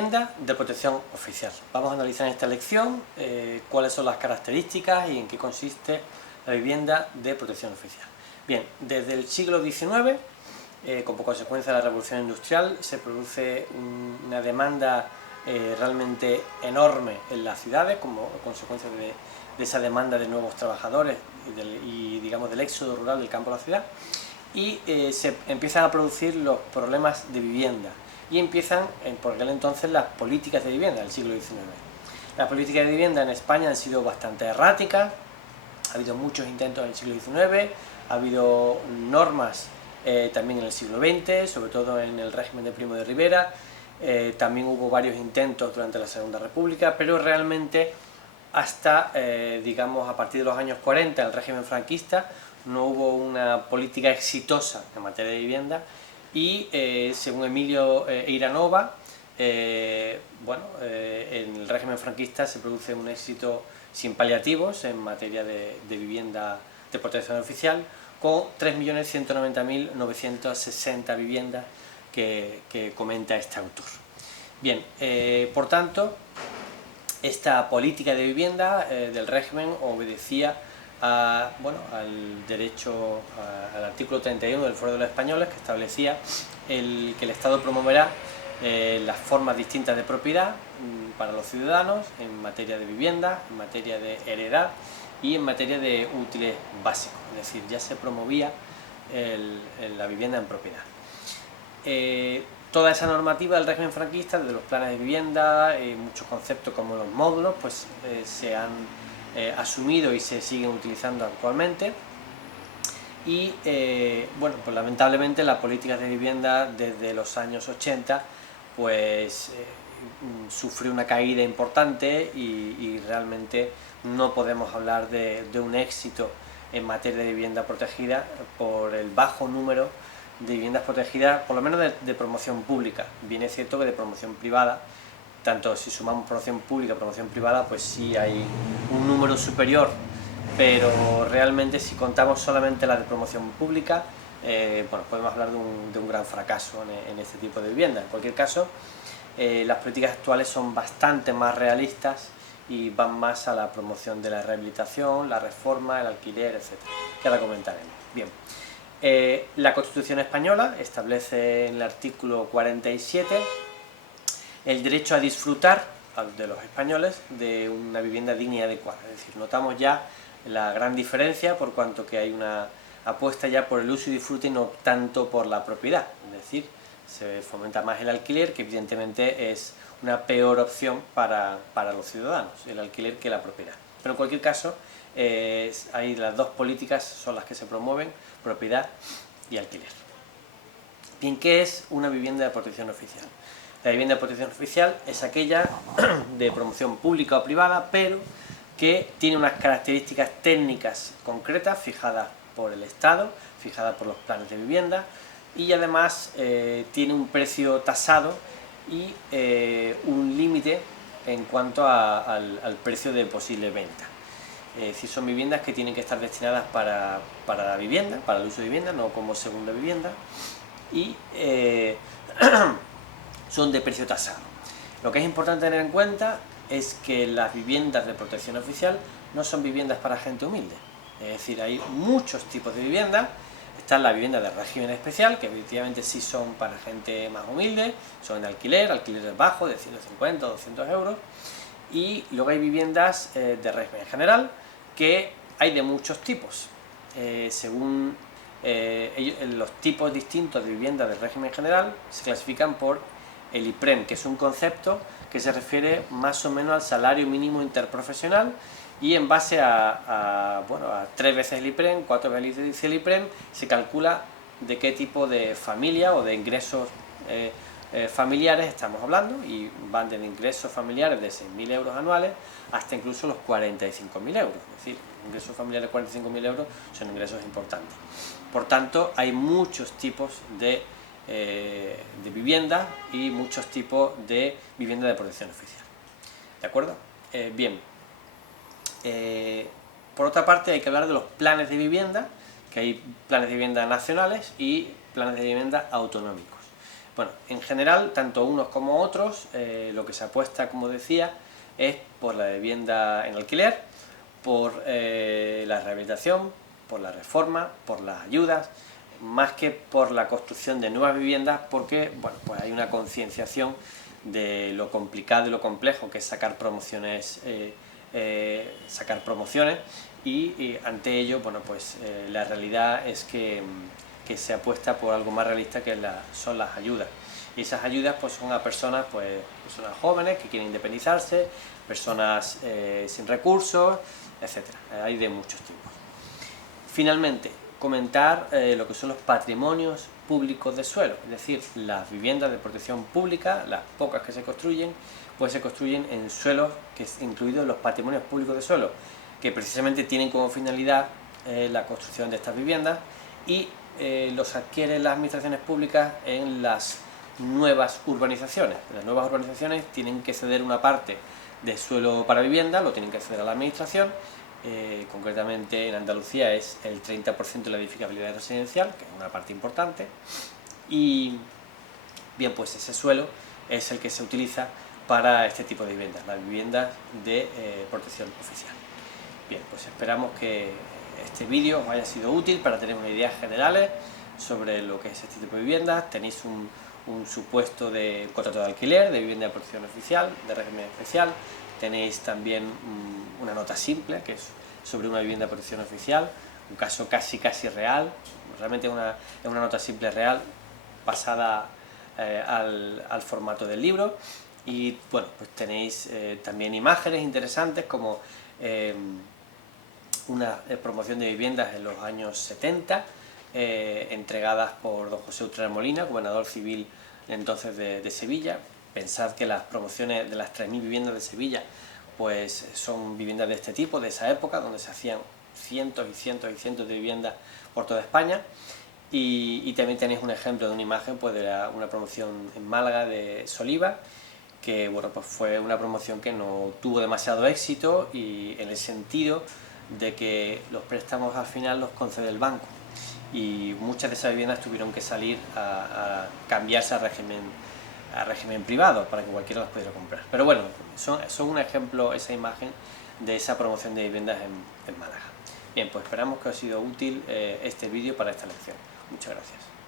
vivienda de protección oficial. Vamos a analizar en esta lección cuáles son las características y en qué consiste la vivienda de protección oficial. Bien, desde el siglo XIX, como consecuencia de la revolución industrial, se produce una demanda realmente enorme en las ciudades, como consecuencia de esa demanda de nuevos trabajadores y digamos del éxodo rural del campo a la ciudad, y se empiezan a producir los problemas de vivienda y empiezan por aquel entonces las políticas de vivienda del siglo XIX. Las políticas de vivienda en España han sido bastante erráticas, ha habido muchos intentos en el siglo XIX, ha habido normas también en el siglo XX, sobre todo en el régimen de Primo de Rivera, también hubo varios intentos durante la Segunda República, pero realmente hasta, digamos, a partir de los años 40, el régimen franquista, no hubo una política exitosa en materia de vivienda y, según Emilio Eiranova, en el régimen franquista se produce un éxito sin paliativos en materia de vivienda de protección oficial, con 3.190.960 viviendas que comenta este autor. Bien, por tanto, esta política de vivienda del régimen obedecía al derecho, al artículo 31 del Fuero de los Españoles, que establecía que el Estado promoverá las formas distintas de propiedad para los ciudadanos en materia de vivienda, en materia de heredad y en materia de útiles básicos, es decir, ya se promovía la vivienda en propiedad. Toda esa normativa del régimen franquista, desde los planes de vivienda, muchos conceptos como los módulos, pues se han asumido y se siguen utilizando actualmente. Y pues lamentablemente las políticas de vivienda desde los años 80 pues sufrió una caída importante y realmente no podemos hablar de un éxito en materia de vivienda protegida por el bajo número de viviendas protegidas, por lo menos de promoción pública. Bien es cierto que de promoción privada, tanto si sumamos promoción pública y promoción privada, pues sí hay un número superior, pero realmente si contamos solamente la de promoción pública, podemos hablar de un gran fracaso en este tipo de vivienda. En cualquier caso, las políticas actuales son bastante más realistas y van más a la promoción de la rehabilitación, la reforma, el alquiler, etc. Que ahora comentaremos. Bien. La Constitución española establece en el artículo 47 el derecho a disfrutar de los españoles de una vivienda digna y adecuada. Es decir, notamos ya la gran diferencia por cuanto que hay una apuesta ya por el uso y disfrute y no tanto por la propiedad. Es decir, se fomenta más el alquiler, que evidentemente es una peor opción para los ciudadanos, el alquiler, que la propiedad. Pero en cualquier caso, hay las dos políticas son las que se promueven, propiedad y alquiler. Bien, ¿qué es una vivienda de protección oficial? La vivienda de protección oficial es aquella de promoción pública o privada, pero que tiene unas características técnicas concretas fijadas por el Estado, fijadas por los planes de vivienda, y además tiene un precio tasado y un límite en cuanto al precio de posible venta. Es decir, son viviendas que tienen que estar destinadas para la vivienda, para el uso de vivienda, no como segunda vivienda, y son de precio tasado. Lo que es importante tener en cuenta es que las viviendas de protección oficial no son viviendas para gente humilde. Es decir, hay muchos tipos de viviendas. Está la vivienda de régimen especial, que efectivamente sí son para gente más humilde, son de alquileres bajos de 150 o 200 euros. Y luego hay viviendas de régimen general, que hay de muchos tipos. Según los tipos distintos de viviendas del régimen general, se clasifican por el IPREM, que es un concepto que se refiere más o menos al salario mínimo interprofesional, y en base a 3 veces el IPREM, 4 veces el IPREM, se calcula de qué tipo de familia o de ingresos familiares estamos hablando, y van desde ingresos familiares de 6.000 euros anuales hasta incluso los 45.000 euros. Es decir, ingresos familiares de 45.000 euros son ingresos importantes. Por tanto, hay muchos tipos de vivienda y muchos tipos de vivienda de protección oficial. ¿De acuerdo? Bien. Por otra parte, hay que hablar de los planes de vivienda, que hay planes de vivienda nacionales y planes de vivienda autonómicos. Bueno, en general, tanto unos como otros, lo que se apuesta, como decía, es por la vivienda en alquiler, por la rehabilitación, por la reforma, por las ayudas, más que por la construcción de nuevas viviendas, porque bueno, pues hay una concienciación de lo complicado y lo complejo que es sacar promociones, y ante ello, bueno, pues la realidad es que se apuesta por algo más realista, que son las ayudas. Y esas ayudas pues son a personas jóvenes que quieren independizarse, personas sin recursos, etcétera. Hay de muchos tipos. Finalmente, comentar lo que son los patrimonios públicos de suelo, es decir, las viviendas de protección pública, las pocas que se construyen, pues se construyen en suelos incluidos en los patrimonios públicos de suelo, que precisamente tienen como finalidad la construcción de estas viviendas, y los adquieren las administraciones públicas en las nuevas urbanizaciones. Las nuevas urbanizaciones tienen que ceder una parte de suelo para vivienda, lo tienen que ceder a la administración. Concretamente en Andalucía es el 30% de la edificabilidad residencial, que es una parte importante, y bien, pues ese suelo es el que se utiliza para este tipo de viviendas, las viviendas de protección oficial. Bien, pues esperamos que este vídeo os haya sido útil para tener unas ideas generales sobre lo que es este tipo de viviendas. Tenéis un supuesto de contrato de alquiler, de vivienda de protección oficial, de régimen especial. Tenéis también una nota simple, que es sobre una vivienda de protección oficial, un caso casi real, realmente es una nota simple real, pasada al formato del libro. Y bueno, pues tenéis también imágenes interesantes, como una promoción de viviendas en los años 70, entregadas por don José Utrera Molina, gobernador civil entonces de Sevilla. Pensad que las promociones de las 3.000 viviendas de Sevilla pues son viviendas de este tipo, de esa época, donde se hacían cientos y cientos y cientos de viviendas por toda España. Y también tenéis un ejemplo de una imagen pues de una promoción en Málaga de Soliva, que bueno, pues fue una promoción que no tuvo demasiado éxito, y en el sentido de que los préstamos al final los concede el banco, y muchas de esas viviendas tuvieron que salir a cambiarse a régimen privado para que cualquiera las pudiera comprar. Pero bueno, son un ejemplo, esa imagen, de esa promoción de viviendas en Málaga. Bien, pues esperamos que os haya sido útil este vídeo para esta lección. Muchas gracias.